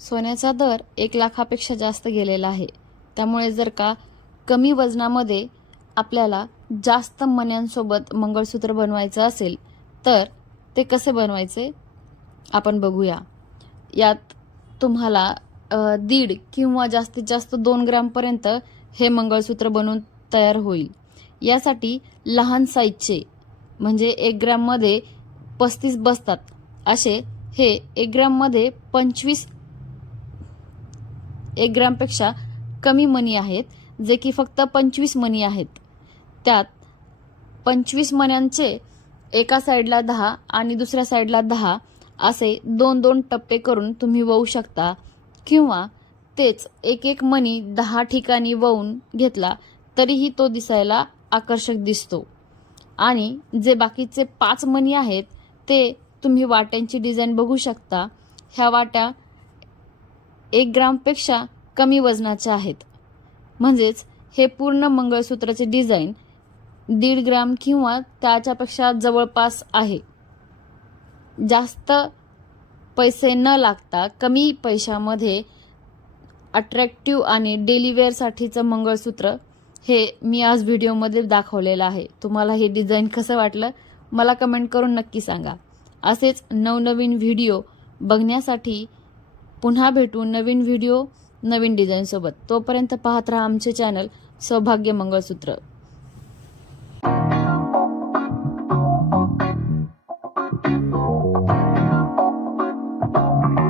सोन्याचा दर एक लाखापेक्षा जास्त गेलेला आहे. त्यामुळे जर का कमी वजनामध्ये आपल्याला जास्त मण्यांसोबत मंगळसूत्र बनवायचं असेल तर ते कसे बनवायचे? आपण बघूया. यात तुम्हाला दीड किंवा जास्तीत जास्त दोन ग्रॅमपर्यंत हे मंगळसूत्र बनवून तयार होईल. यासाठी लहान साईजचे म्हणजे एक ग्रॅममध्ये पस्तीस बसतात. असे हे एक ग्रॅममध्ये पंचवीस एक ग्रॅमपेक्षा कमी मणी आहेत जे की फक्त पंचवीस मणी आहेत. त्यात पंचवीस मण्यांचे एका साईडला दहा आणि दुसऱ्या साईडला दहा असे दोन दोन टप्पे करून तुम्ही वळू शकता. किंवा तेच एक एक मणी दहा ठिकाणी वळून घेतला तरीही तो दिसायला आकर्षक दिसतो. आणि जे बाकीचे पाच मणी आहेत ते तुम्ही वाट्यांची डिझाईन बघू शकता. ह्या वाट्या एक ग्रामपेक्षा कमी वजनाच्या आहेत. म्हणजेच हे पूर्ण मंगळसूत्राचे डिझाईन दीड ग्राम किंवा त्याच्यापेक्षा जवळपास आहे. जास्त पैसे न लागता कमी पैशामध्ये अट्रॅक्टिव्ह आणि डेलिवेअरसाठीचं मंगळसूत्र हे मी आज व्हिडिओमध्ये दाखवलेलं आहे. तुम्हाला हे डिझाईन कसं वाटलं? मला कमेंट करून नक्की सांगा. असेच नवनवीन व्हिडिओ बघण्यासाठी पुन्हा भेटू नवीन व्हिडिओ नवीन डिझाईनसोबत तोपर्यंत पाहत राहा आमचे चॅनल सौभाग्य मंगळसूत्र.